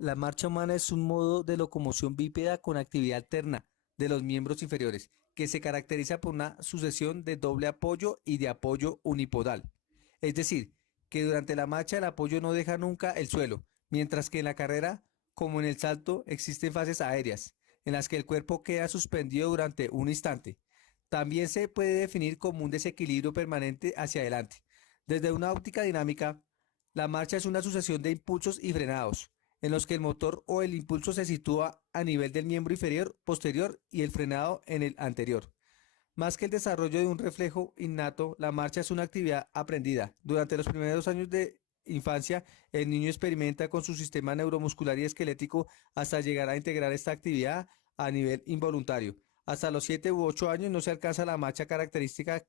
La marcha humana es un modo de locomoción bípeda con actividad alterna de los miembros inferiores, que se caracteriza por una sucesión de doble apoyo y de apoyo unipodal. Es decir, que durante la marcha el apoyo no deja nunca el suelo, mientras que en la carrera, como en el salto, existen fases aéreas, en las que el cuerpo queda suspendido durante un instante. También se puede definir como un desequilibrio permanente hacia adelante. Desde una óptica dinámica, la marcha es una sucesión de impulsos y frenados, en los que el motor o el impulso se sitúa a nivel del miembro inferior, posterior y el frenado en el anterior. Más que el desarrollo de un reflejo innato, la marcha es una actividad aprendida. Durante los primeros años de infancia, el niño experimenta con su sistema neuromuscular y esquelético hasta llegar a integrar esta actividad a nivel involuntario. Hasta los 7 u 8 años no se alcanza la marcha característica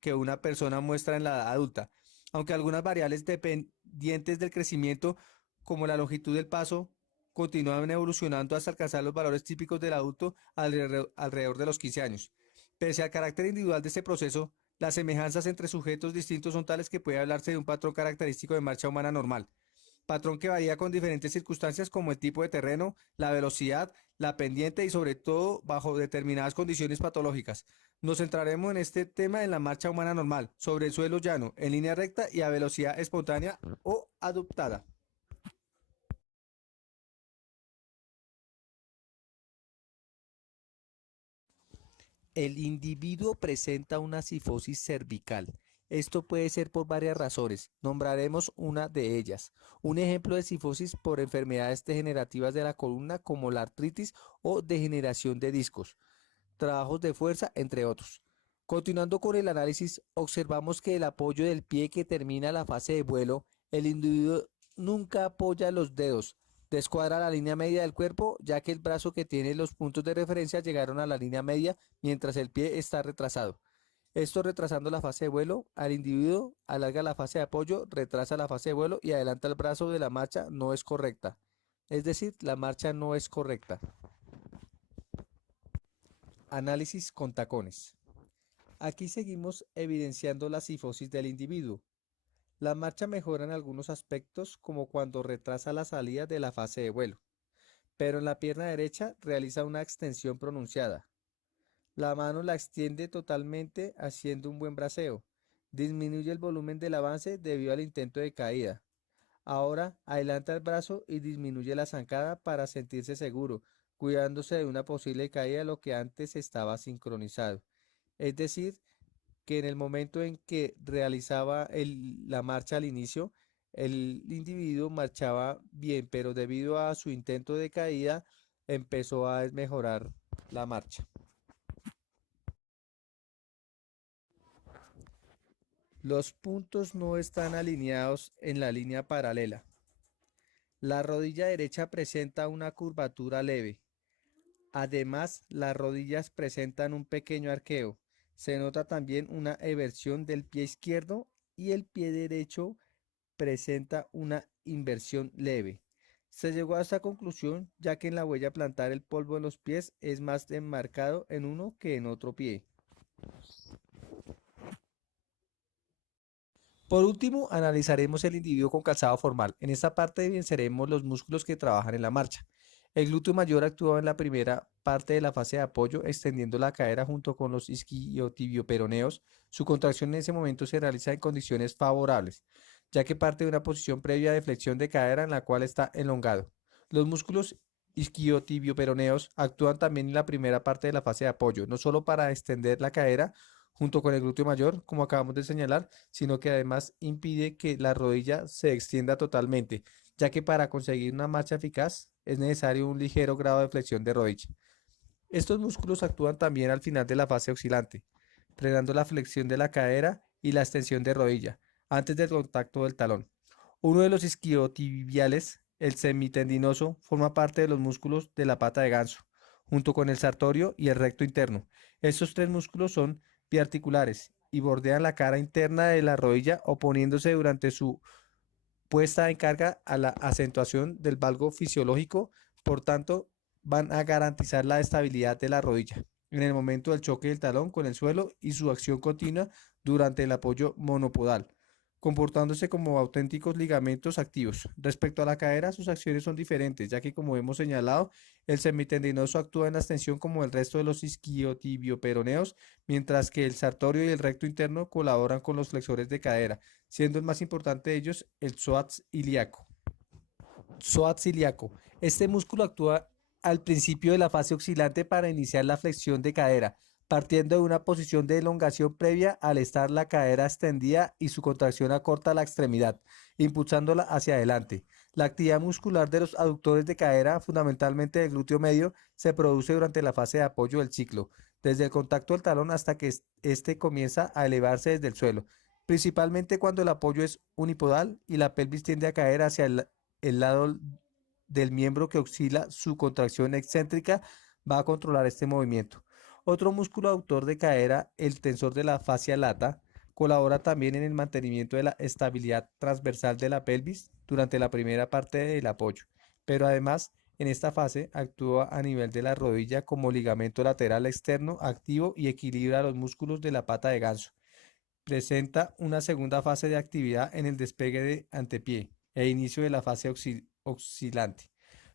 que una persona muestra en la edad adulta, aunque algunas variables dependientes del crecimiento, como la longitud del paso, continúan evolucionando hasta alcanzar los valores típicos del adulto alrededor de los 15 años. Pese al carácter individual de este proceso, las semejanzas entre sujetos distintos son tales que puede hablarse de un patrón característico de marcha humana normal, patrón que varía con diferentes circunstancias como el tipo de terreno, la velocidad, la pendiente y sobre todo bajo determinadas condiciones patológicas. Nos centraremos en este tema en la marcha humana normal, sobre el suelo llano, en línea recta y a velocidad espontánea o adoptada. El individuo presenta una cifosis cervical. Esto puede ser por varias razones. Nombraremos una de ellas. Un ejemplo de cifosis por enfermedades degenerativas de la columna como la artritis o degeneración de discos, trabajos de fuerza, entre otros. Continuando con el análisis, observamos que el apoyo del pie que termina la fase de vuelo, el individuo nunca apoya los dedos, descuadra la línea media del cuerpo, ya que el brazo que tiene los puntos de referencia llegaron a la línea media mientras el pie está retrasado. Esto retrasando la fase de vuelo al individuo, alarga la fase de apoyo, retrasa la fase de vuelo y adelanta el brazo de la marcha no es correcta. Es decir, la marcha no es correcta. Análisis con tacones. Aquí seguimos evidenciando la cifosis del individuo. La marcha mejora en algunos aspectos como cuando retrasa la salida de la fase de vuelo, pero en la pierna derecha realiza una extensión pronunciada. La mano la extiende totalmente haciendo un buen braceo. Disminuye el volumen del avance debido al intento de caída. Ahora adelanta el brazo y disminuye la zancada para sentirse seguro, cuidándose de una posible caída de lo que antes estaba sincronizado. Es decir, que en el momento en que realizaba la marcha al inicio, el individuo marchaba bien, pero debido a su intento de caída, empezó a desmejorar la marcha. Los puntos no están alineados en la línea paralela. La rodilla derecha presenta una curvatura leve. Además, las rodillas presentan un pequeño arqueo. Se nota también una eversión del pie izquierdo y el pie derecho presenta una inversión leve. Se llegó a esta conclusión ya que en la huella plantar el polvo en los pies es más enmarcado en uno que en otro pie. Por último, analizaremos el individuo con calzado formal. En esta parte evidenciaremos los músculos que trabajan en la marcha. El glúteo mayor actúa en la primera parte de la fase de apoyo, extendiendo la cadera junto con los isquiotibioperoneos. Su contracción en ese momento se realiza en condiciones favorables, ya que parte de una posición previa de flexión de cadera en la cual está elongado. Los músculos isquiotibioperoneos actúan también en la primera parte de la fase de apoyo, no solo para extender la cadera junto con el glúteo mayor, como acabamos de señalar, sino que además impide que la rodilla se extienda totalmente, ya que para conseguir una marcha eficaz es necesario un ligero grado de flexión de rodilla. Estos músculos actúan también al final de la fase oscilante, frenando la flexión de la cadera y la extensión de rodilla, antes del contacto del talón. Uno de los isquiotibiales, el semitendinoso, forma parte de los músculos de la pata de ganso, junto con el sartorio y el recto interno. Estos tres músculos son biarticulares y bordean la cara interna de la rodilla, oponiéndose durante su puesta en carga a la acentuación del valgo fisiológico, por tanto, van a garantizar la estabilidad de la rodilla en el momento del choque del talón con el suelo y su acción continua durante el apoyo monopodal. comportándose como auténticos ligamentos activos. Respecto a la cadera, sus acciones son diferentes, ya que como hemos señalado, el semitendinoso actúa en la extensión como el resto de los isquiotibioperoneos, mientras que el sartorio y el recto interno colaboran con los flexores de cadera, siendo el más importante de ellos el psoas ilíaco. Psoas ilíaco. Este músculo actúa al principio de la fase oscilante para iniciar la flexión de cadera, partiendo de una posición de elongación previa al estar la cadera extendida y su contracción acorta la extremidad, impulsándola hacia adelante. La actividad muscular de los aductores de cadera, fundamentalmente del glúteo medio, se produce durante la fase de apoyo del ciclo, desde el contacto del talón hasta que éste comienza a elevarse desde el suelo, principalmente cuando el apoyo es unipodal y la pelvis tiende a caer hacia el lado del miembro que oscila. Su contracción excéntrica va a controlar este movimiento. Otro músculo aductor de cadera, el tensor de la fascia lata, colabora también en el mantenimiento de la estabilidad transversal de la pelvis durante la primera parte del apoyo, pero además en esta fase actúa a nivel de la rodilla como ligamento lateral externo activo y equilibra los músculos de la pata de ganso. Presenta una segunda fase de actividad en el despegue de antepié e inicio de la fase oscilante,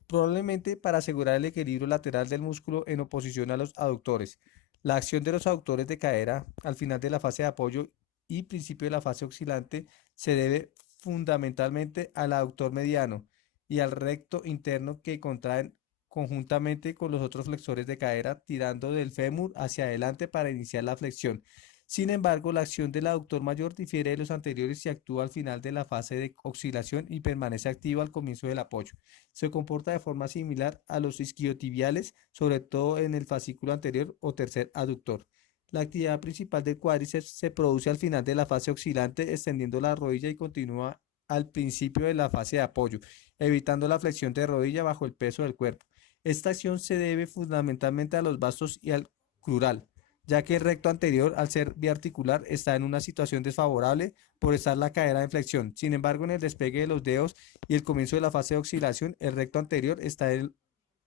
probablemente para asegurar el equilibrio lateral del músculo en oposición a los aductores. La acción de los aductores de cadera al final de la fase de apoyo y principio de la fase oscilante se debe fundamentalmente al aductor mediano y al recto interno que contraen conjuntamente con los otros flexores de cadera tirando del fémur hacia adelante para iniciar la flexión. Sin embargo, la acción del aductor mayor difiere de los anteriores y actúa al final de la fase de oscilación y permanece activa al comienzo del apoyo. Se comporta de forma similar a los isquiotibiales, sobre todo en el fascículo anterior o tercer aductor. La actividad principal del cuádriceps se produce al final de la fase oscilante, extendiendo la rodilla y continúa al principio de la fase de apoyo, evitando la flexión de rodilla bajo el peso del cuerpo. Esta acción se debe fundamentalmente a los vastos y al crural, ya que el recto anterior, al ser biarticular, está en una situación desfavorable por estar la cadera en flexión. Sin embargo, en el despegue de los dedos y el comienzo de la fase de oscilación, el recto anterior está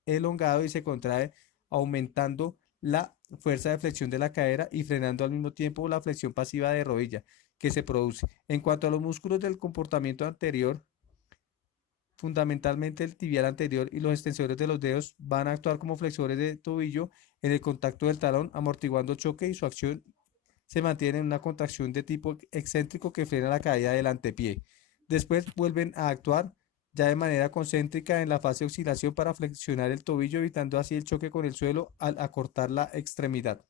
elongado y se contrae, aumentando la fuerza de flexión de la cadera y frenando al mismo tiempo la flexión pasiva de rodilla que se produce. En cuanto a los músculos del comportamiento anterior, fundamentalmente el tibial anterior y los extensores de los dedos van a actuar como flexores de tobillo en el contacto del talón, amortiguando el choque y su acción se mantiene en una contracción de tipo excéntrico que frena la caída del antepié. Después vuelven a actuar ya de manera concéntrica en la fase de oscilación para flexionar el tobillo, evitando así el choque con el suelo al acortar la extremidad.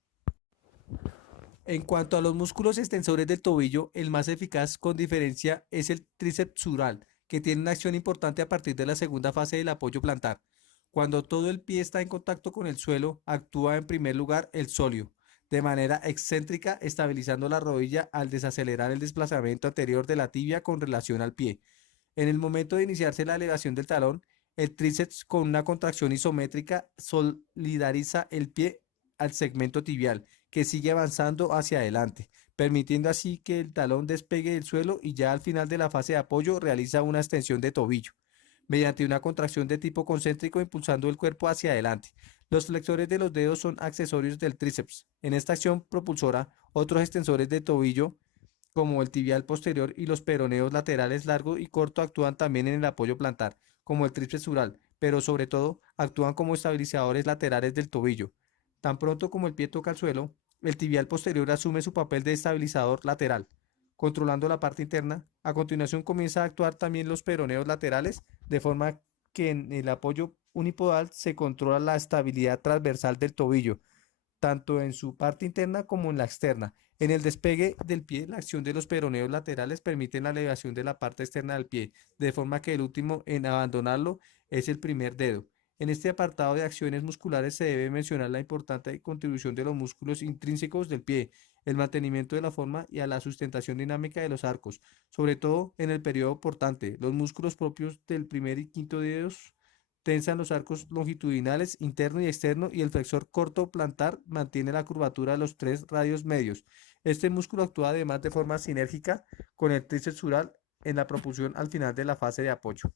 En cuanto a los músculos extensores del tobillo, el más eficaz con diferencia es el tríceps sural, que tiene una acción importante a partir de la segunda fase del apoyo plantar. Cuando todo el pie está en contacto con el suelo, actúa en primer lugar el sóleo, de manera excéntrica, estabilizando la rodilla al desacelerar el desplazamiento anterior de la tibia con relación al pie. En el momento de iniciarse la elevación del talón, el tríceps con una contracción isométrica solidariza el pie al segmento tibial, que sigue avanzando hacia adelante, permitiendo así que el talón despegue del suelo y ya al final de la fase de apoyo realiza una extensión de tobillo, mediante una contracción de tipo concéntrico impulsando el cuerpo hacia adelante. Los flexores de los dedos son accesorios del tríceps. En esta acción propulsora, otros extensores de tobillo, como el tibial posterior y los peroneos laterales largo y corto, actúan también en el apoyo plantar, como el tríceps sural, pero sobre todo actúan como estabilizadores laterales del tobillo. Tan pronto como el pie toca el suelo, el tibial posterior asume su papel de estabilizador lateral, controlando la parte interna. A continuación comienza a actuar también los peroneos laterales, de forma que en el apoyo unipodal se controla la estabilidad transversal del tobillo, tanto en su parte interna como en la externa. En el despegue del pie, la acción de los peroneos laterales permite la elevación de la parte externa del pie, de forma que el último en abandonarlo es el primer dedo. En este apartado de acciones musculares se debe mencionar la importante contribución de los músculos intrínsecos del pie, el mantenimiento de la forma y a la sustentación dinámica de los arcos, sobre todo en el periodo portante. Los músculos propios del primer y quinto dedos tensan los arcos longitudinales interno y externo y el flexor corto plantar mantiene la curvatura de los tres radios medios. Este músculo actúa además de forma sinérgica con el tríceps sural en la propulsión al final de la fase de apoyo.